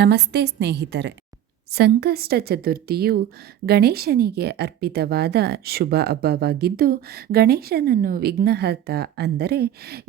ನಮಸ್ತೆ ಸ್ನೇಹಿತರೆ. ಸಂಕಷ್ಟ ಚತುರ್ಥಿಯು ಗಣೇಶನಿಗೆ ಅರ್ಪಿತವಾದ ಶುಭ ಹಬ್ಬವಾಗಿದ್ದು, ಗಣೇಶನನ್ನು ವಿಘ್ನಹರ್ತ ಅಂದರೆ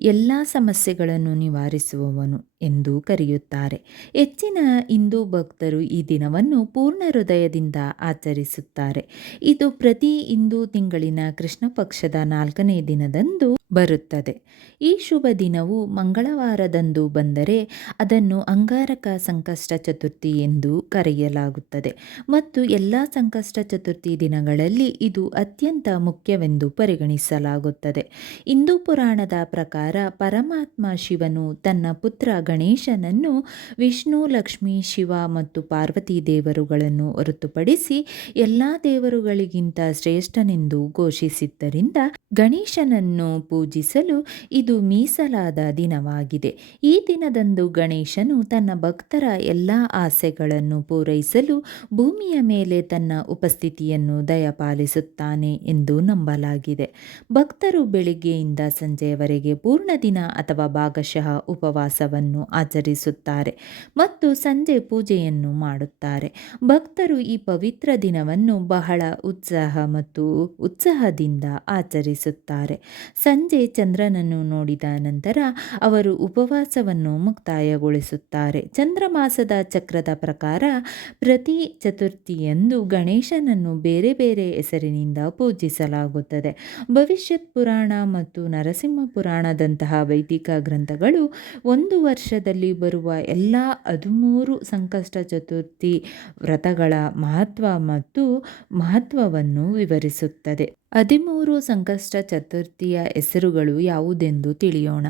ಎಲ್ಲ ಸಮಸ್ಯೆಗಳನ್ನು ನಿವಾರಿಸುವವನು ಎಂದು ಕರೆಯುತ್ತಾರೆ. ಹೆಚ್ಚಿನ ಹಿಂದೂ ಭಕ್ತರು ಈ ದಿನವನ್ನು ಪೂರ್ಣ ಹೃದಯದಿಂದ ಆಚರಿಸುತ್ತಾರೆ. ಇದು ಪ್ರತಿ ಹಿಂದೂ ತಿಂಗಳಿನ ಕೃಷ್ಣ ಪಕ್ಷದ ನಾಲ್ಕನೇ ದಿನದಂದು ಬರುತ್ತದೆ. ಈ ಶುಭ ದಿನವು ಮಂಗಳವಾರದಂದು ಬಂದರೆ ಅದನ್ನು ಅಂಗಾರಕ ಸಂಕಷ್ಟ ಚತುರ್ಥಿ ಎಂದು ಕರೆಯಲಾಗುತ್ತದೆ. ಮತ್ತು ಎಲ್ಲ ಸಂಕಷ್ಟ ಚತುರ್ಥಿ ದಿನಗಳಲ್ಲಿ ಇದು ಅತ್ಯಂತ ಮುಖ್ಯವೆಂದು ಪರಿಗಣಿಸಲಾಗುತ್ತದೆ. ಹಿಂದೂ ಪುರಾಣದ ಪ್ರಕಾರ ಪರಮಾತ್ಮ ಶಿವನು ತನ್ನ ಪುತ್ರ ಗಣೇಶನನ್ನು ವಿಷ್ಣು, ಲಕ್ಷ್ಮಿ, ಶಿವ ಮತ್ತು ಪಾರ್ವತಿ ದೇವರುಗಳನ್ನು ಹೊರತುಪಡಿಸಿ ಎಲ್ಲ ದೇವರುಗಳಿಗಿಂತ ಶ್ರೇಷ್ಠನೆಂದು ಘೋಷಿಸಿದ್ದರಿಂದ ಗಣೇಶನನ್ನು ಪೂಜಿಸಲು ಇದು ಮೀಸಲಾದ ದಿನವಾಗಿದೆ. ಈ ದಿನದಂದು ಗಣೇಶನು ತನ್ನ ಭಕ್ತರ ಎಲ್ಲ ಆಸೆಗಳನ್ನು ಪೂರೈಸಲು ಭೂಮಿಯ ಮೇಲೆ ತನ್ನ ಉಪಸ್ಥಿತಿಯನ್ನು ದಯಪಾಲಿಸುತ್ತಾನೆ ಎಂದು ನಂಬಲಾಗಿದೆ. ಭಕ್ತರು ಬೆಳಿಗ್ಗೆಯಿಂದ ಸಂಜೆಯವರೆಗೆ ಪೂರ್ಣ ದಿನ ಅಥವಾ ಭಾಗಶಃ ಉಪವಾಸವನ್ನು ಆಚರಿಸುತ್ತಾರೆ ಮತ್ತು ಸಂಜೆ ಪೂಜೆಯನ್ನು ಮಾಡುತ್ತಾರೆ. ಭಕ್ತರು ಈ ಪವಿತ್ರ ದಿನವನ್ನು ಬಹಳ ಉತ್ಸಾಹ ಮತ್ತು ಉತ್ಸಾಹದಿಂದ ಆಚರಿಸುತ್ತಾರೆ. ಸಂಜೆ ಚಂದ್ರನನ್ನು ನೋಡಿದ ನಂತರ ಅವರು ಉಪವಾಸವನ್ನು ಮುಕ್ತಾಯಗೊಳಿಸುತ್ತಾರೆ. ಚಂದ್ರಮಾಸದ ಚಕ್ರದ ಪ್ರಕಾರ ಪ್ರತಿ ಚತುರ್ಥಿಯಂದು ಗಣೇಶನನ್ನು ಬೇರೆ ಬೇರೆ ಹೆಸರಿನಿಂದ ಪೂಜಿಸಲಾಗುತ್ತದೆ. ಭವಿಷ್ಯತ್ ಪುರಾಣ ಮತ್ತು ನರಸಿಂಹ ಪುರಾಣದಂತಹ ವೈದಿಕ ಗ್ರಂಥಗಳು ಒಂದು ವರ್ಷದಲ್ಲಿ ಬರುವ ಎಲ್ಲ ಹದಿಮೂರು ಸಂಕಷ್ಟ ಚತುರ್ಥಿ ವ್ರತಗಳ ಮಹತ್ವ ಮತ್ತು ಮಹತ್ವವನ್ನು ವಿವರಿಸುತ್ತದೆ. ಹದಿಮೂರು ಸಂಕಷ್ಟ ಚತುರ್ಥಿಯ ಹೆಸರುಗಳು ಯಾವುದೆಂದು ತಿಳಿಯೋಣ.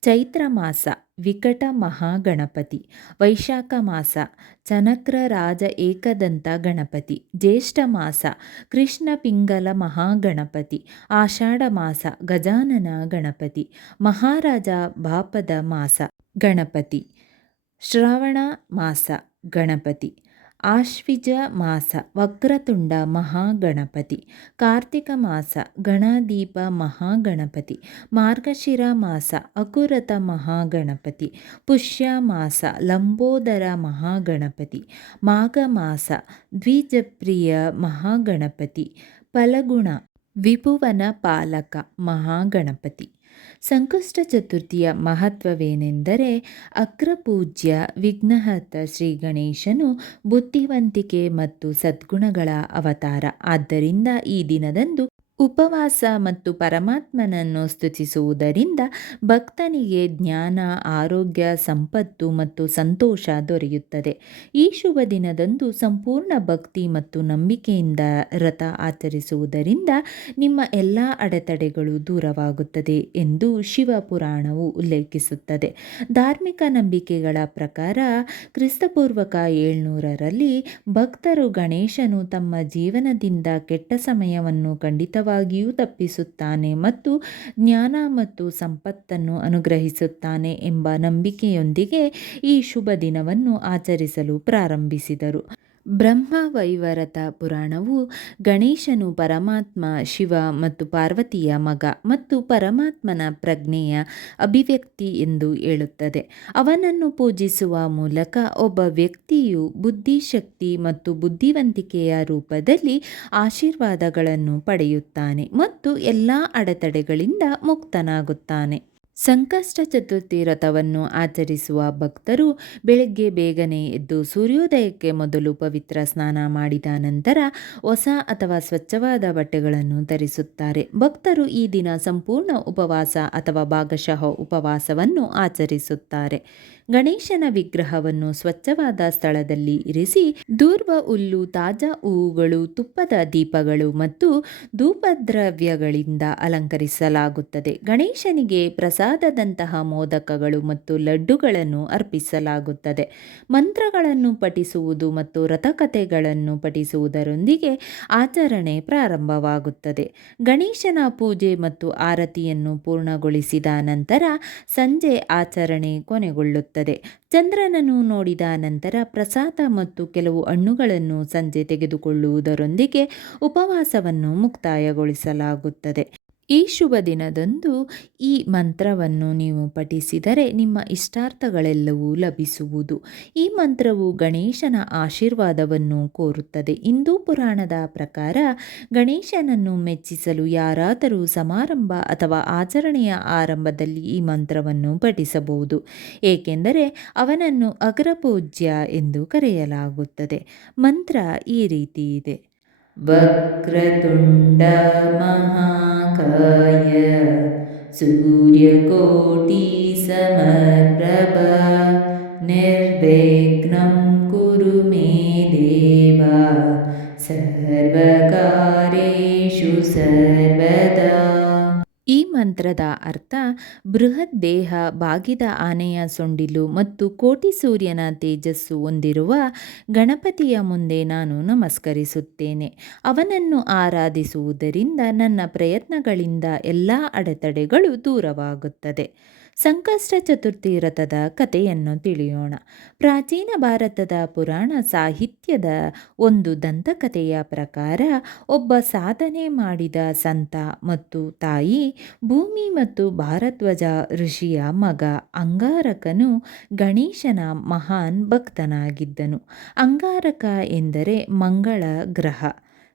ಚೈತ್ರ ಮಾಸ, ವಿಕಟ ಮಹಾಗಣಪತಿ, ವೈಶಾಖ ಮಾಸ, ಚನಕ್ರ ರಾಜ ಏಕದಂತ ಗಣಪತಿ, ಜ್ಯೇಷ್ಠ ಮಾಸ, ಕೃಷ್ಣ ಪಿಂಗಲ ಮಹಾಗಣಪತಿ, ಆಷಾಢ ಮಾಸ, ಗಜಾನನ ಗಣಪತಿ, ಮಹಾರಾಜ ಬಾಪದ ಮಾಸ, ಗಣಪತಿ, ಶ್ರಾವಣ ಮಾಸ, ಗಣಪತಿ. ಆಶ್ವಿಜ ಮಾಸ, ವಕ್ರತುಂಡ ಮಹಾಗಣಪತಿ, ಕಾರ್ತಿಕ ಮಾಸ, ಗಣದೀಪ ಮಹಾಗಣಪತಿ, ಮಾರ್ಗಶಿರ ಮಾಸ, ಅಕುರತ ಮಹಾಗಣಪತಿ, ಪುಷ್ಯ ಮಾಸ, ಲಂಬೋದರ ಮಹಾಗಣಪತಿ, ಮಾಘ ಮಾಸ, ದ್ವಿಜಪ್ರಿಯ ಮಹಾಗಣಪತಿ, ಫಲಗುಣ, ವಿಭುವನ ಪಾಲಕ ಮಹಾಗಣಪತಿ. ಸಂಕಷ್ಟ ಚತುರ್ಥಿಯ ಮಹತ್ವವೇನೆಂದರೆ ಅಗ್ರಪೂಜ್ಯ ವಿಘ್ನಹರ್ತ ಶ್ರೀ ಗಣೇಶನು ಬುದ್ಧಿವಂತಿಕೆ ಮತ್ತು ಸದ್ಗುಣಗಳ ಅವತಾರ. ಆದ್ದರಿಂದ ಈ ದಿನದಂದು ಉಪವಾಸ ಮತ್ತು ಪರಮಾತ್ಮನನ್ನು ಸ್ತುತಿಸುವುದರಿಂದ ಭಕ್ತನಿಗೆ ಜ್ಞಾನ, ಆರೋಗ್ಯ, ಸಂಪತ್ತು ಮತ್ತು ಸಂತೋಷ ದೊರೆಯುತ್ತದೆ. ಈ ಶುಭ ದಿನದಂದು ಸಂಪೂರ್ಣ ಭಕ್ತಿ ಮತ್ತು ನಂಬಿಕೆಯಿಂದ ರಥ ಆಚರಿಸುವುದರಿಂದ ನಿಮ್ಮ ಎಲ್ಲ ಅಡೆತಡೆಗಳು ದೂರವಾಗುತ್ತದೆ ಎಂದು ಶಿವಪುರಾಣವು ಉಲ್ಲೇಖಿಸುತ್ತದೆ. ಧಾರ್ಮಿಕ ನಂಬಿಕೆಗಳ ಪ್ರಕಾರ ಕ್ರಿಸ್ತಪೂರ್ವಕ ಏಳ್ನೂರರಲ್ಲಿ ಭಕ್ತರು ಗಣೇಶನು ತಮ್ಮ ಜೀವನದಿಂದ ಕೆಟ್ಟ ಸಮಯವನ್ನು ಖಂಡಿತವಾಗಿ ತಪ್ಪಿಸುತ್ತಾನೆ ಮತ್ತು ಜ್ಞಾನ ಮತ್ತು ಸಂಪತ್ತನ್ನು ಅನುಗ್ರಹಿಸುತ್ತಾನೆ ಎಂಬ ನಂಬಿಕೆಯೊಂದಿಗೆ ಈ ಶುಭ ದಿನವನ್ನು ಆಚರಿಸಲು ಪ್ರಾರಂಭಿಸಿದರು. ಬ್ರಹ್ಮವೈವರತ ಪುರಾಣವು ಗಣೇಶನು ಪರಮಾತ್ಮ, ಶಿವ ಮತ್ತು ಪಾರ್ವತಿಯ ಮಗ ಮತ್ತು ಪರಮಾತ್ಮನ ಪ್ರಜ್ಞೆಯ ಅಭಿವ್ಯಕ್ತಿ ಎಂದು ಹೇಳುತ್ತದೆ. ಅವನನ್ನು ಪೂಜಿಸುವ ಮೂಲಕ ಒಬ್ಬ ವ್ಯಕ್ತಿಯು ಬುದ್ಧಿಶಕ್ತಿ ಮತ್ತು ಬುದ್ಧಿವಂತಿಕೆಯ ರೂಪದಲ್ಲಿ ಆಶೀರ್ವಾದಗಳನ್ನು ಪಡೆಯುತ್ತಾನೆ ಮತ್ತು ಎಲ್ಲ ಅಡೆತಡೆಗಳಿಂದ ಮುಕ್ತನಾಗುತ್ತಾನೆ. ಸಂಕಷ್ಟ ಚತುರ್ಥಿ ವ್ರತವನ್ನು ಆಚರಿಸುವ ಭಕ್ತರು ಬೆಳಗ್ಗೆ ಬೇಗನೆ ಎದ್ದು ಸೂರ್ಯೋದಯಕ್ಕೆ ಮೊದಲು ಪವಿತ್ರ ಸ್ನಾನ ಮಾಡಿದ ನಂತರ ಹೊಸ ಅಥವಾ ಸ್ವಚ್ಛವಾದ ಬಟ್ಟೆಗಳನ್ನು ಧರಿಸುತ್ತಾರೆ. ಭಕ್ತರು ಈ ದಿನ ಸಂಪೂರ್ಣ ಉಪವಾಸ ಅಥವಾ ಭಾಗಶಃ ಉಪವಾಸವನ್ನು ಆಚರಿಸುತ್ತಾರೆ. ಗಣೇಶನ ವಿಗ್ರಹವನ್ನು ಸ್ವಚ್ಛವಾದ ಸ್ಥಳದಲ್ಲಿ ಇರಿಸಿ, ದೂರ್ವ ಹುಲ್ಲು, ತಾಜಾ ಹೂವುಗಳು, ತುಪ್ಪದ ದೀಪಗಳು ಮತ್ತು ಧೂಪದ್ರವ್ಯಗಳಿಂದ ಅಲಂಕರಿಸಲಾಗುತ್ತದೆ. ಗಣೇಶನಿಗೆ ಪ್ರಸಾದದಂತಹ ಮೋದಕಗಳು ಮತ್ತು ಲಡ್ಡುಗಳನ್ನು ಅರ್ಪಿಸಲಾಗುತ್ತದೆ. ಮಂತ್ರಗಳನ್ನು ಪಠಿಸುವುದು ಮತ್ತು ರಥಕಥೆಗಳನ್ನು ಪಠಿಸುವುದರೊಂದಿಗೆ ಆಚರಣೆ ಪ್ರಾರಂಭವಾಗುತ್ತದೆ. ಗಣೇಶನ ಪೂಜೆ ಮತ್ತು ಆರತಿಯನ್ನು ಪೂರ್ಣಗೊಳಿಸಿದ ನಂತರ ಸಂಜೆ ಆಚರಣೆ ಕೊನೆಗೊಳ್ಳುತ್ತದೆ. ಚಂದ್ರನನ್ನು ನೋಡಿದ ನಂತರ ಪ್ರಸಾದ ಮತ್ತು ಕೆಲವು ಹಣ್ಣುಗಳನ್ನು ಸಂಜೆ ತೆಗೆದುಕೊಳ್ಳುವುದರೊಂದಿಗೆ ಉಪವಾಸವನ್ನು ಮುಕ್ತಾಯಗೊಳಿಸಲಾಗುತ್ತದೆ. ಈ ಶುಭ ದಿನದಂದು ಈ ಮಂತ್ರವನ್ನು ನೀವು ಪಠಿಸಿದರೆ ನಿಮ್ಮ ಇಷ್ಟಾರ್ಥಗಳೆಲ್ಲವೂ ಲಭಿಸುವುದು. ಈ ಮಂತ್ರವು ಗಣೇಶನ ಆಶೀರ್ವಾದವನ್ನು ಕೋರುತ್ತದೆ. ಹಿಂದೂ ಪುರಾಣದ ಪ್ರಕಾರ ಗಣೇಶನನ್ನು ಮೆಚ್ಚಿಸಲು ಯಾರಾದರೂ ಸಮಾರಂಭ ಅಥವಾ ಆಚರಣೆಯ ಆರಂಭದಲ್ಲಿ ಈ ಮಂತ್ರವನ್ನು ಪಠಿಸಬಹುದು. ಏಕೆಂದರೆ ಅವನನ್ನು ಅಗ್ರಪೂಜ್ಯ ಎಂದು ಕರೆಯಲಾಗುತ್ತದೆ. ಮಂತ್ರ ಈ ರೀತಿ ಇದೆ. ವಕ್ರತುಂಡ ಮಹಾ महाकाय सूर्यकोटिसमप्रभ निर्विघ्नं ಮಂತ್ರದ ಅರ್ಥ, ಬೃಹತ್ ದೇಹ ಬಾಗಿದ ಆನೆಯ ಸೊಂಡಿಲು ಮತ್ತು ಕೋಟಿ ಸೂರ್ಯನ ತೇಜಸ್ಸು ಹೊಂದಿರುವ ಗಣಪತಿಯ ಮುಂದೆ ನಾನು ನಮಸ್ಕರಿಸುತ್ತೇನೆ. ಅವನನ್ನು ಆರಾಧಿಸುವುದರಿಂದ ನನ್ನ ಪ್ರಯತ್ನಗಳಿಂದ ಎಲ್ಲ ಅಡೆತಡೆಗಳು ದೂರವಾಗುತ್ತದೆ. ಸಂಕಷ್ಟ ಚತುರ್ಥಿ ವ್ರತದ ಕಥೆಯನ್ನು ತಿಳಿಯೋಣ. ಪ್ರಾಚೀನ ಭಾರತದ ಪುರಾಣ ಸಾಹಿತ್ಯದ ಒಂದು ದಂತಕಥೆಯ ಪ್ರಕಾರ, ಒಬ್ಬ ಸಾಧನೆ ಮಾಡಿದ ಸಂತ ಮತ್ತು ತಾಯಿ, ಭೂಮಿ ಮತ್ತು ಭಾರದ್ವಜ ಋಷಿಯ ಮಗ ಅಂಗಾರಕನು ಗಣೇಶನ ಮಹಾನ್ ಭಕ್ತನಾಗಿದ್ದನು. ಅಂಗಾರಕ ಎಂದರೆ ಮಂಗಳ ಗ್ರಹ,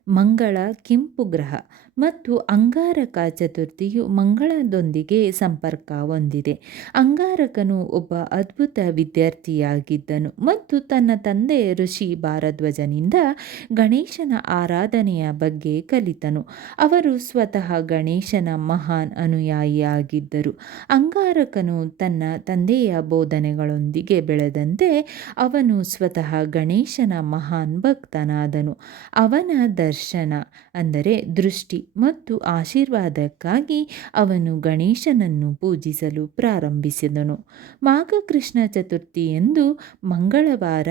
ಮಂಗಳ ಕೆಂಪು ಗ್ರಹ ಮತ್ತು ಅಂಗಾರಕ ಚತುರ್ಥಿಯು ಮಂಗಳದೊಂದಿಗೆ ಸಂಪರ್ಕ ಹೊಂದಿದೆ. ಅಂಗಾರಕನು ಒಬ್ಬ ಅದ್ಭುತ ವಿದ್ಯಾರ್ಥಿಯಾಗಿದ್ದನು ಮತ್ತು ತನ್ನ ತಂದೆ ಋಷಿ ಭಾರದ್ವಜನಿಂದ ಗಣೇಶನ ಆರಾಧನೆಯ ಬಗ್ಗೆ ಕಲಿತನು. ಅವರು ಸ್ವತಃ ಗಣೇಶನ ಮಹಾನ್ ಅನುಯಾಯಿಯಾಗಿದ್ದರು. ಅಂಗಾರಕನು ತನ್ನ ತಂದೆಯ ಬೋಧನೆಗಳೊಂದಿಗೆ ಬೆಳೆದಂತೆ ಅವನು ಸ್ವತಃ ಗಣೇಶನ ಮಹಾನ್ ಭಕ್ತನಾದನು. ಅವನ ದರ್ಶನ ಅಂದರೆ ದೃಷ್ಟಿ ಮತ್ತು ಆಶೀರ್ವಾದಕ್ಕಾಗಿ ಅವನು ಗಣೇಶನನ್ನು ಪೂಜಿಸಲು ಪ್ರಾರಂಭಿಸಿದನು. ಮಾಘ ಕೃಷ್ಣ ಚತುರ್ಥಿಯಂದು ಮಂಗಳವಾರ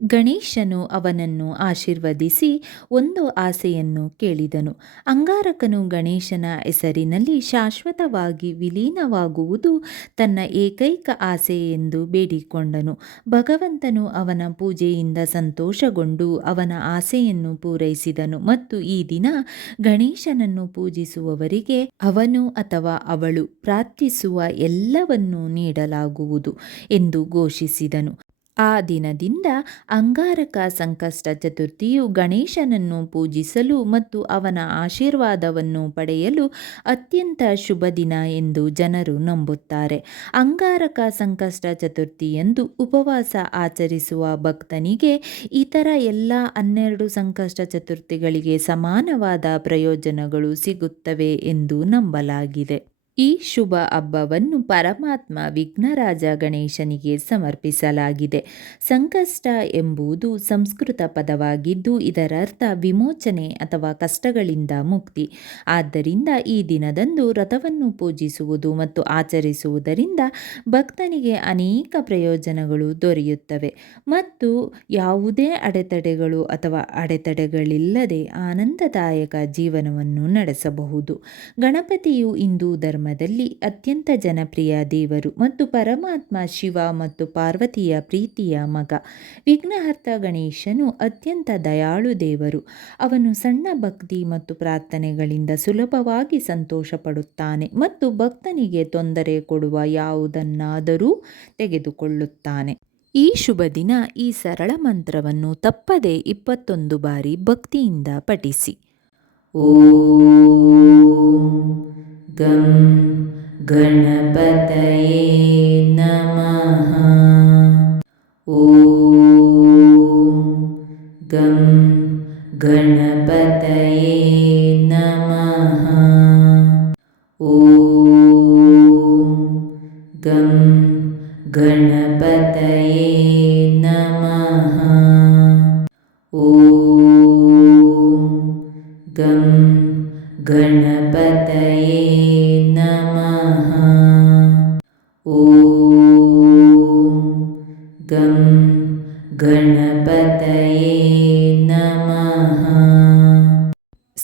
ಗಣೇಶನು ಅವನನ್ನು ಆಶೀರ್ವದಿಸಿ ಒಂದು ಆಸೆಯನ್ನು ಕೇಳಿದನು. ಅಂಗಾರಕನು ಗಣೇಶನ ಹೆಸರಿನಲ್ಲಿ ಶಾಶ್ವತವಾಗಿ ವಿಲೀನವಾಗುವುದು ತನ್ನ ಏಕೈಕ ಆಸೆ ಎಂದು ಬೇಡಿಕೊಂಡನು. ಭಗವಂತನು ಅವನ ಪೂಜೆಯಿಂದ ಸಂತೋಷಗೊಂಡು ಅವನ ಆಸೆಯನ್ನು ಪೂರೈಸಿದನು ಮತ್ತು ಈ ದಿನ ಗಣೇಶನನ್ನು ಪೂಜಿಸುವವರಿಗೆ ಅವನು ಅಥವಾ ಅವಳು ಪ್ರಾರ್ಥಿಸುವ ಎಲ್ಲವನ್ನೂ ನೀಡಲಾಗುವುದು ಎಂದು ಘೋಷಿಸಿದನು. ಆ ದಿನದಿಂದ ಅಂಗಾರಕ ಸಂಕಷ್ಟ ಚತುರ್ಥಿಯು ಗಣೇಶನನ್ನು ಪೂಜಿಸಲು ಮತ್ತು ಅವನ ಆಶೀರ್ವಾದವನ್ನು ಪಡೆಯಲು ಅತ್ಯಂತ ಶುಭ ದಿನ ಎಂದು ಜನರು ನಂಬುತ್ತಾರೆ. ಅಂಗಾರಕ ಸಂಕಷ್ಟ ಚತುರ್ಥಿಯಂದು ಉಪವಾಸ ಆಚರಿಸುವ ಭಕ್ತನಿಗೆ ಇತರ ಎಲ್ಲ ಹನ್ನೆರಡು ಸಂಕಷ್ಟ ಚತುರ್ಥಿಗಳಿಗೆ ಸಮಾನವಾದ ಪ್ರಯೋಜನಗಳು ಸಿಗುತ್ತವೆ ಎಂದು ನಂಬಲಾಗಿದೆ. ಈ ಶುಭ ಹಬ್ಬವನ್ನು ಪರಮಾತ್ಮ ವಿಘ್ನರಾಜ ಗಣೇಶನಿಗೆ ಸಮರ್ಪಿಸಲಾಗಿದೆ. ಸಂಕಷ್ಟ ಎಂಬುದು ಸಂಸ್ಕೃತ ಪದವಾಗಿದ್ದು, ಇದರರ್ಥ ವಿಮೋಚನೆ ಅಥವಾ ಕಷ್ಟಗಳಿಂದ ಮುಕ್ತಿ. ಆದ್ದರಿಂದ ಈ ದಿನದಂದು ರಥವನ್ನು ಪೂಜಿಸುವುದು ಮತ್ತು ಆಚರಿಸುವುದರಿಂದ ಭಕ್ತನಿಗೆ ಅನೇಕ ಪ್ರಯೋಜನಗಳು ದೊರೆಯುತ್ತವೆ. ಮತ್ತು ಯಾವುದೇ ಅಡೆತಡೆಗಳು ಅಥವಾ ಅಡೆತಡೆಗಳಿಲ್ಲದೆ ಆನಂದದಾಯಕ ಜೀವನವನ್ನು ನಡೆಸಬಹುದು. ಗಣಪತಿಯು ಹಿಂದೂ ಧರ್ಮ ಧರ್ಮದಲ್ಲಿ ಅತ್ಯಂತ ಜನಪ್ರಿಯ ದೇವರು ಮತ್ತು ಪರಮಾತ್ಮ ಶಿವ ಮತ್ತು ಪಾರ್ವತಿಯ ಪ್ರೀತಿಯ ಮಗ. ವಿಘ್ನಹರ್ತ ಗಣೇಶನು ಅತ್ಯಂತ ದಯಾಳು ದೇವರು. ಅವನು ಸಣ್ಣ ಭಕ್ತಿ ಮತ್ತು ಪ್ರಾರ್ಥನೆಗಳಿಂದ ಸುಲಭವಾಗಿ ಸಂತೋಷ ಪಡುತ್ತಾನೆ ಮತ್ತು ಭಕ್ತನಿಗೆ ತೊಂದರೆ ಕೊಡುವ ಯಾವುದನ್ನಾದರೂ ತೆಗೆದುಕೊಳ್ಳುತ್ತಾನೆ. ಈ ಶುಭ ದಿನ ಈ ಸರಳ ಮಂತ್ರವನ್ನು ತಪ್ಪದೆ ಇಪ್ಪತ್ತೊಂದು ಬಾರಿ ಭಕ್ತಿಯಿಂದ ಪಠಿಸಿ. ॐ गं गणपतये नमः।